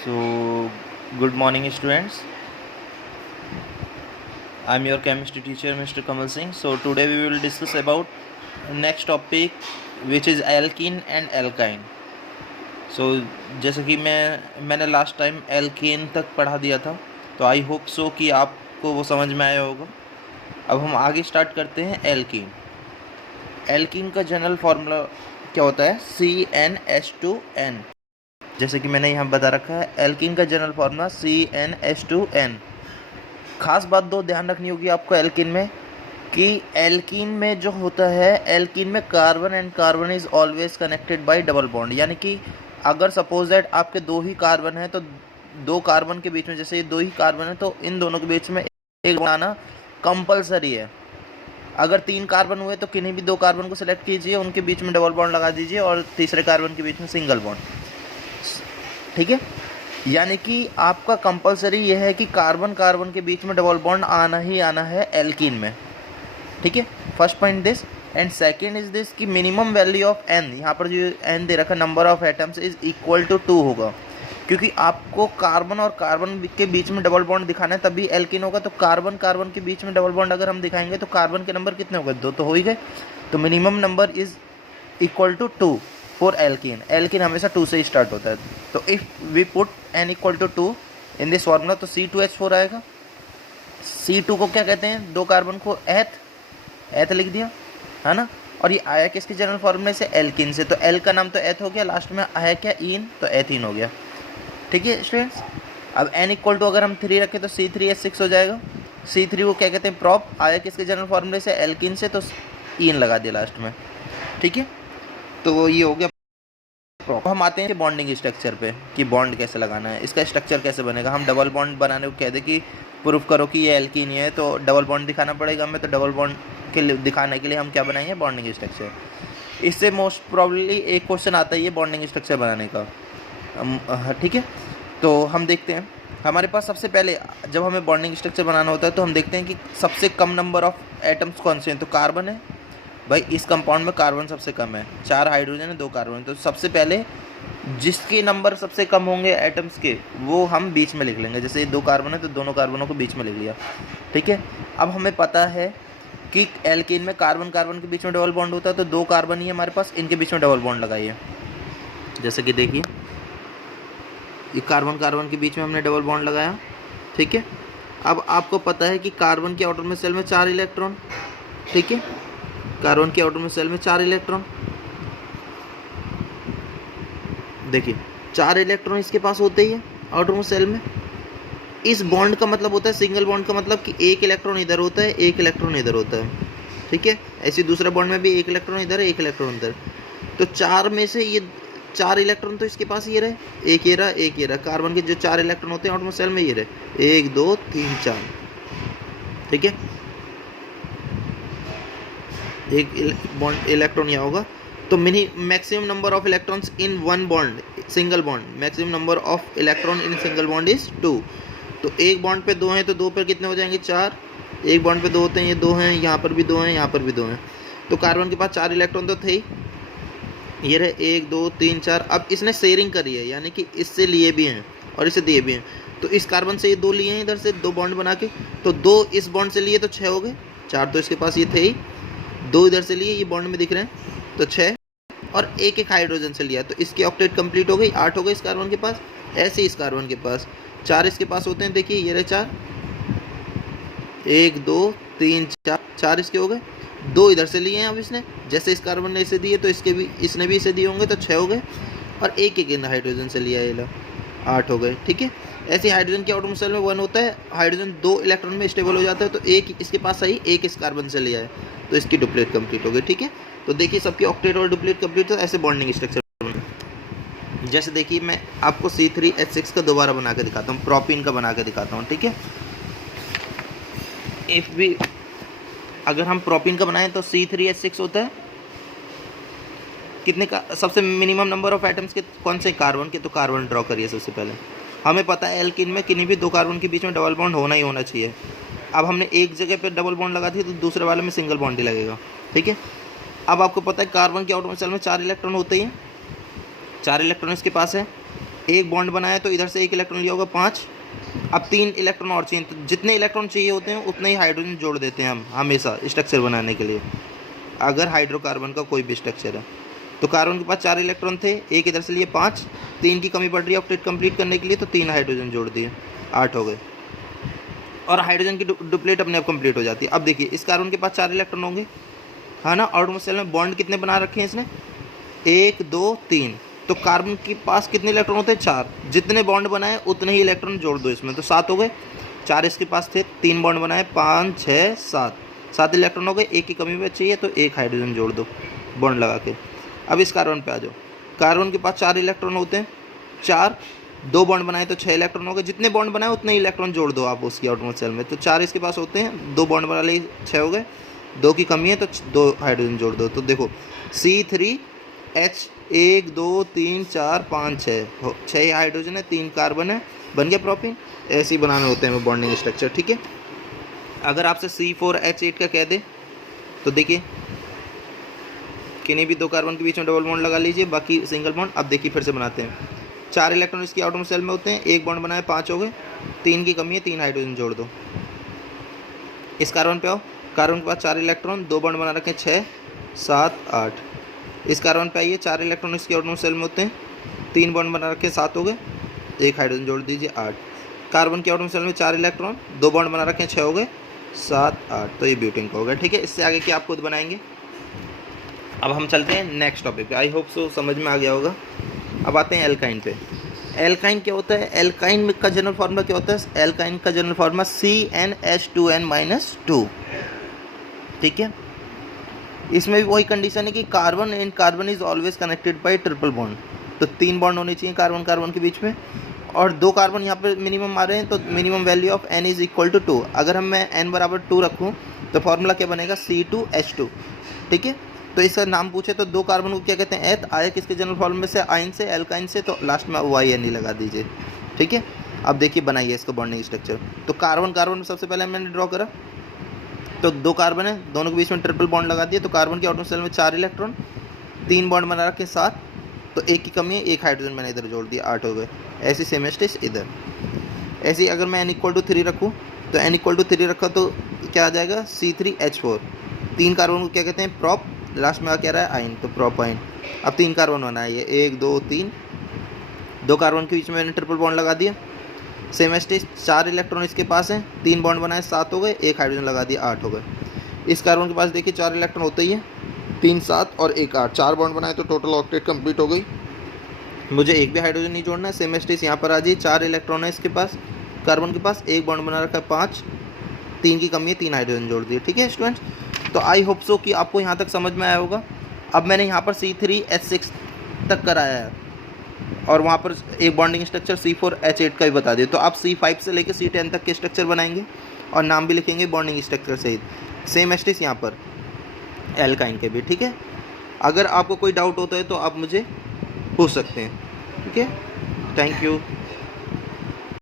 So, good morning, students. I'm your chemistry teacher, Mr. Kamal Singh. So, today we will discuss about next topic, which is alkene and alkyne. So, जैसे कि मैंने last time alkene तक पढ़ा दिया था, तो I hope so कि आपको वो समझ में आया होगा। अब हम आगे स्टार्ट करते हैं एल्कीन। एल्कीन का जनरल फार्मूला क्या होता है? CnH2n। जैसे कि मैंने यहाँ बता रखा है, एल्कीन का जनरल फार्मूला CnH2n। खास बात दो ध्यान रखनी होगी आपको एल्कीन में, कि एल्कीन में जो होता है, एल्कीन में carbon and carbon is always connected by double bond. यानी कि अगर सपोज दैट आपके दो ही कार्बन है, तो दो कार्बन के बीच में, जैसे ये दो ही कार्बन है, तो इन दोनों के बीच में एक बनाना कंपलसरी है। अगर तीन कार्बन हुए तो किन्हीं भी दो कार्बन को सिलेक्ट कीजिए, उनके बीच में डबल बॉन्ड लगा दीजिए और तीसरे कार्बन के बीच में सिंगल बॉन्ड। ठीक है, यानी कि आपका कंपलसरी यह है कि कार्बन कार्बन के बीच में डबल बॉन्ड आना ही आना है एल्कीन में। ठीक है, first point this. And second is this कि मिनिमम वैल्यू ऑफ एन, यहाँ पर जो एन दे रखा number of atoms is equal to 2 होगा, क्योंकि आपको कार्बन और कार्बन के बीच में डबल बॉन्ड दिखाना है, तभी एल्कीन होगा। तो कार्बन कार्बन के बीच में डबल बॉन्ड अगर हम दिखाएंगे तो कार्बन के नंबर कितने हो गए? 2 तो हो ही गए। तो minimum number is equal to 2 for alkene. Alkene हमेशा 2 से ही स्टार्ट होता है। तो if we put n equal to 2 in this formula, तो C2H4 आएगा। C2 को क्या कहते हैं? दो कार्बन को एथ लिख दिया, है ना। और ये आया किसके जनरल फॉर्मूले से? एल्कीन से। तो एल का नाम तो एथ हो गया, लास्ट में आया क्या? ईन, तो एथीन हो गया। ठीक है स्टूडेंट्स, अब n इक्वल टू अगर हम 3 रखें तो C3H6 हो जाएगा। C3 को क्या कहते हैं? प्रॉप। आया किसके जनरल फॉर्मूले से? एल्कीन से, तो ईन लगा दिया लास्ट में। ठीक है, तो ये हो गया। हम आते हैं बॉन्डिंग स्ट्रक्चर पे, कि बॉन्ड कैसे लगाना है, इसका स्ट्रक्चर कैसे बनेगा। हम डबल बॉन्ड बनाने को कहते हैं कि प्रूफ करो कि ये एल्कीन है, तो डबल बॉन्ड दिखाना पड़ेगा हमें। तो डबल बॉन्ड के लिए दिखाने के लिए हम क्या बनाएंगे? Bonding structure. इससे मोस्ट प्रॉब्ली एक क्वेश्चन आता है ये बॉन्डिंग स्ट्रक्चर बनाने का। ठीक है, तो हम देखते हैं। हमारे पास सबसे पहले जब हमें बॉन्डिंग स्ट्रक्चर बनाना होता है, तो हम देखते हैं कि सबसे कम नंबर ऑफ एटम्स कौन से हैं। तो कार्बन है भाई, इस कंपाउंड में कार्बन सबसे कम है, 4 हाइड्रोजन है, 2 कार्बन। तो सबसे पहले जिसके नंबर सबसे कम होंगे एटम्स के, वो हम बीच में लिख लेंगे। जैसे 2 कार्बन है तो दोनों कार्बनों को बीच में लिख लिया। ठीक है, अब हमें पता है कि एल्कीन में कार्बन कार्बन के बीच में डबल बॉन्ड होता है, तो 2 कार्बन ही है हमारे पास, इनके बीच में डबल बॉन्ड लगाइए। जैसे कि देखिए, ये कार्बन कार्बन के बीच में हमने डबल बॉन्ड लगाया। ठीक है, अब आपको पता है कि कार्बन के आउटर में सेल में 4 इलेक्ट्रॉन। ठीक है, कार्बन के आउटर में सेल में 4 इलेक्ट्रॉन। देखिए 4 इलेक्ट्रॉन इसके पास होते ही है आउटर में सेल में। इस बॉन्ड का मतलब होता है, सिंगल बॉन्ड का मतलब कि एक इलेक्ट्रॉन इधर होता है, एक इलेक्ट्रॉन इधर होता है। ठीक है, ऐसे दूसरे बॉन्ड में भी एक इलेक्ट्रॉन इधर है, एक इलेक्ट्रॉन इधर। तो 4 में से ये 4 इलेक्ट्रॉन तो इसके पास ये रहे, एक ये रहा, एक ये रहा। कार्बन के जो 4 इलेक्ट्रॉन होते हैं आउटर में सेल में ये रहे, 1 2 3 4। ठीक है, एक बॉन्ड इलेक्ट्रॉन यहाँ होगा। तो maximum number of electrons in one bond, single bond, maximum number of electron in single bond is 2। तो एक बॉन्ड पे 2 हैं, तो 2 पर कितने हो जाएंगे? 4। एक बॉन्ड पे 2 होते हैं, ये 2 हैं, यहाँ पर भी 2 हैं, यहाँ पर भी 2 हैं। तो कार्बन के पास 4 इलेक्ट्रॉन तो थे ही, ये रहे 1 2 3 4। अब इसने शेयरिंग करी है, यानी कि इससे लिए भी हैं और इससे दिए भी हैं। तो इस कार्बन से ये 2 लिए हैं, इधर से 2 बॉन्ड बना के, तो 2 इस बॉन्ड से लिए तो 6 हो गए। 4 तो इसके पास ये थे ही, 2 इधर से लिए, ये बॉन्ड में दिख रहे हैं, तो 6। और एक एक हाइड्रोजन से लिया, तो इसकी ऑक्टेट कंप्लीट हो गई, 8 हो गए इस कार्बन के पास। ऐसे इस कार्बन के पास 4 इसके पास होते हैं। देखिए ये रहे 4, 1 2 3 4, 4 इसके हो गए। 2 इधर से लिए हैं अब इसने, जैसे इस कार्बन ने इसे दिए तो इसके भी, इसने भी इसे दिए होंगे, तो 6 हो गए। और एक एक हाइड्रोजन से लिया, ये लो 8 हो गए। ठीक है, ऐसे हाइड्रोजन के आउटर सेल में 1 होता है, हाइड्रोजन 2 इलेक्ट्रॉन में स्टेबल हो जाता है, तो एक इसके पास सही, एक इस कार्बन से लिया है, तो इसकी डुप्लेट कंप्लीट हो गई। ठीक है, तो देखिए सबकी ऑक्टेट और डुप्लेट कंप्लीट, तो ऐसे बॉन्डिंग स्ट्रक्चर। जैसे देखिए मैं आपको C3H6 का दोबारा बना के दिखाता हूँ, प्रोपीन का बना के दिखाता हूँ। ठीक है, इफ भी अगर हम प्रोपीन का बनाएं तो C3H6 होता है कितने का? सबसे मिनिमम नंबर ऑफ एटम्स के कौन से? कार्बन के। तो कार्बन ड्रॉ करिए सबसे पहले। हमें पता है एल्कीन में किन्हीं भी 2 कार्बन के बीच में डबल बॉन्ड होना ही होना चाहिए। अब हमने एक जगह पे डबल बॉन्ड लगा दी, तो दूसरे वाले में सिंगल बॉन्ड ही लगेगा। ठीक है, अब आपको पता है कार्बन के आउटर सेल में 4 इलेक्ट्रॉन होते ही हैं, 4 इलेक्ट्रॉन इसके पास है। एक बॉन्ड बनाया तो इधर से एक इलेक्ट्रॉन लिया होगा 5, अब 3 इलेक्ट्रॉन और चाहिए, तो जितने इलेक्ट्रॉन चाहिए होते हैं उतने ही हाइड्रोजन जोड़ देते हैं हम हमेशा स्ट्रक्चर बनाने के लिए, अगर हाइड्रोकार्बन का कोई भी स्ट्रक्चर है। तो कार्बन के पास 4 इलेक्ट्रॉन थे, एक इधर से लिए 5, 3 की कमी पड़ रही है ऑक्टेट कंप्लीट करने के लिए, तो 3 हाइड्रोजन जोड़ दिए, 8 हो गए, और हाइड्रोजन की डुप्लेट अपने आप कंप्लीट हो जाती है। अब देखिए इस कार्बन के पास 4 इलेक्ट्रॉन होंगे, है ना, आउटमोस्ट शेल में बॉन्ड कितने बना रखे हैं इसने, 1 2 3, तो कार्बन के पास कितने इलेक्ट्रॉन होते हैं, 4, जितने बॉन्ड बनाए उतने ही इलेक्ट्रॉन जोड़ दो इसमें, तो 7 हो गए, 4 इसके पास थे, 3 बॉन्ड बनाए, 5 6 7 इलेक्ट्रॉन हो गए, एक की कमी बची है तो एक हाइड्रोजन जोड़ दो बॉन्ड लगा के। अब इस कार्बन पे आ जाओ, कार्बन के पास 4 इलेक्ट्रॉन होते हैं, 4, 2 बॉन्ड बनाए तो 6 इलेक्ट्रॉन हो गए, जितने बॉन्ड बनाए उतने ही इलेक्ट्रॉन जोड़ दो आप उसकी आउटमोस्ट शेल में, तो 4 इसके पास होते हैं, 2 बॉन्ड बना लिए 6 हो गए, 2 की कमी है तो 2 हाइड्रोजन जोड़ दो, तो देखो C3H 1 2 3 4 5 6 हाइड्रोजन है, 3 कार्बन है, बन गया प्रोपीन। ऐसे ही बनाने होते हैं बॉन्डिंग स्ट्रक्चर, ठीक है। अगर आपसे C4H8 का कह दे तो देखिए किन्हीं भी 2 कार्बन के बीच में डबल बॉन्ड लगा लीजिए, बाकी सिंगल बॉन्ड। अब देखिए फिर से बनाते हैं, 4 इलेक्ट्रॉन इसकी आउटमोस्ट शेल में होते हैं, एक बॉन्ड बनाए 5 हो गए, 3 की कमी है, 3 हाइड्रोजन जोड़ दो। इस कार्बन पे आओ, कार्बन के पास 4 इलेक्ट्रॉन, 2 बॉन्ड बना रखे हैं, 6 7 8। इस कार्बन पे आइए, 4 इलेक्ट्रॉन इसकी आउटमोस्ट शेल में होते हैं, 3 बॉन्ड बना रखे हैं, 7 हो गए, एक हाइड्रोजन जोड़ दीजिए, 8। कार्बन की आउटमोस्ट शेल में 4 इलेक्ट्रॉन, 2 बॉन्ड बना रखे हैं, 6 हो गए, 7 8, तो ये ब्यूटेन का हो गया, ठीक है। इससे आगे क्या आप खुद बनाएंगे। अब हम चलते हैं नेक्स्ट टॉपिक पे, आई होप सो समझ में आ गया होगा। अब आते हैं एल्काइन पे। एल्काइन क्या होता है, एल्काइन का जनरल फार्मूला क्या होता है, एल्काइन का जनरल फार्मूला CnH2n-2, ठीक है। इसमें भी वही कंडीशन है कि carbon and carbon is always connected by triple bond, तो 3 बॉन्ड होने चाहिए कार्बन कार्बन के बीच में, और 2 कार्बन यहाँ पे मिनिमम आ रहे हैं, तो minimum value of n is equal to 2। अगर हम मैं n बराबर 2 रखूँ तो फार्मूला क्या बनेगा, C2H2, ठीक है। तो इसका नाम पूछे तो 2 कार्बन को क्या कहते हैं, एथ, आया किसके जनरल फॉर्मूले से, आइन से, एल्काइन से, तो लास्ट में YN ही लगा दीजिए, ठीक है। अब देखिए बनाइए इसका बॉन्डिंग स्ट्रक्चर। तो कार्बन कार्बन सबसे पहले मैंने ड्रॉ करा, तो 2 कार्बन है, दोनों के बीच में ट्रिपल बॉन्ड लगा दिए, तो कार्बन की आउटमोस्ट शेल में 4 इलेक्ट्रॉन, 3 बॉन्ड बना रखे 7, तो एक की कमी है, एक हाइड्रोजन मैंने इधर जोड़ दिया, 8 हो गए। ऐसी सेम स्टेज इधर। ऐसे ही अगर मैं n इक्वल टू 3 रखूँ, तो n इक्वल टू 3 रखा तो क्या आ जाएगा, C3H4। 3 कार्बन को क्या कहते हैं, प्रॉप, लास्ट में क्या रहा है, आइन, तो प्रोपाइन। अब 3 कार्बन बना है, ये 1 2 3, 2 कार्बन के बीच में मैंने ट्रिपल बॉन्ड लगा दिया, सेम स्टेज, 4 इलेक्ट्रॉन इसके पास हैं, 3 बॉन्ड बनाए, 7 हो गए, एक हाइड्रोजन लगा दिया, 8 हो गए। इस कार्बन के पास देखिए 4 इलेक्ट्रॉन होते ही है, 3 7 और 1 8, 4 बॉन्ड बनाए तो टोटल ऑक्टेट कंप्लीट हो गई। मुझे एक भी हाइड्रोजन नहीं जोड़ना है, सेम स्टेज यहाँ पर आ जाइए, 4 इलेक्ट्रॉन है इसके पास, कार्बन के पास, एक बॉन्ड बना रखा है 5, 3 की कमी है, 3 हाइड्रोजन जोड़ दिए, ठीक है स्टूडेंट्स। तो आई होप सो कि आपको यहाँ तक समझ में आया होगा। अब मैंने यहाँ पर C3H6 तक कराया है, और वहाँ पर एक बॉन्डिंग स्ट्रक्चर C4H8 का भी बता दिया, तो आप C5 से लेकर C10 तक के स्ट्रक्चर बनाएंगे और नाम भी लिखेंगे बॉन्डिंग स्ट्रक्चर सहित, सेम स्टेज यहाँ पर एल्काइन के भी, ठीक है। अगर आपको कोई डाउट होता है तो आप मुझे पूछ सकते हैं, ठीक है। Thank you.